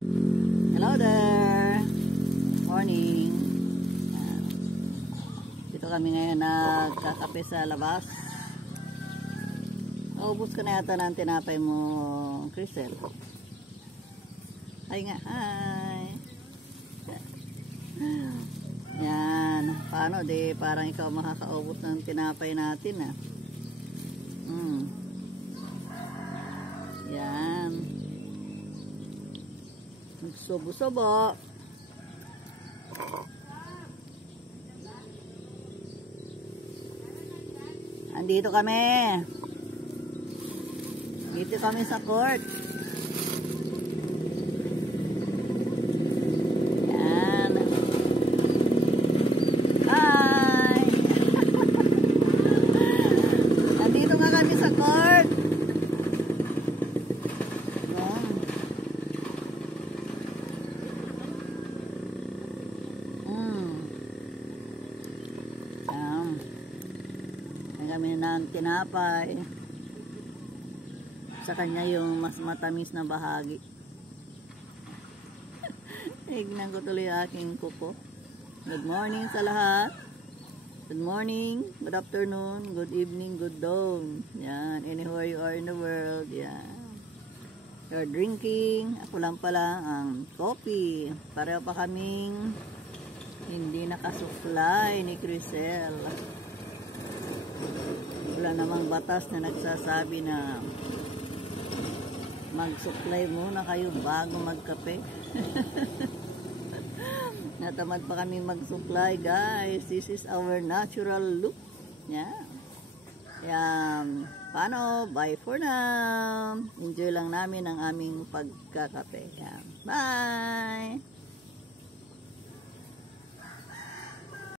Hello there! Morning! Dito kami ngayon nagkakape sa labas. Naubos ka na yata ng tinapay mo, Crystal. Hi nga, hi! Yan. Paano? Di parang ikaw makakaubos ng tinapay natin Yan. Magsubo-subo. Andito kami. Dito kami sa court. Yan. Hi! Andito nga kami sa court. Kami ng tinapay sa kanya yung mas matamis na bahagi. Tignan ko tuloy aking kuko. Good morning sa lahat. Good morning, good afternoon, good evening, good dawn. Yan, anywhere you are in the world. Yan. You're drinking. Ako lang pala ang coffee. Pareho pa kaming hindi nakasuklay ni Crystal. Wala namang batas na nagsasabi na magsuklay muna kayo bago magkape. Natamad pa kami magsuklay, guys. This is our natural look. Yeah. Yan. Paano? Bye for now. Enjoy lang namin ang aming pagkakape. Yan. Bye!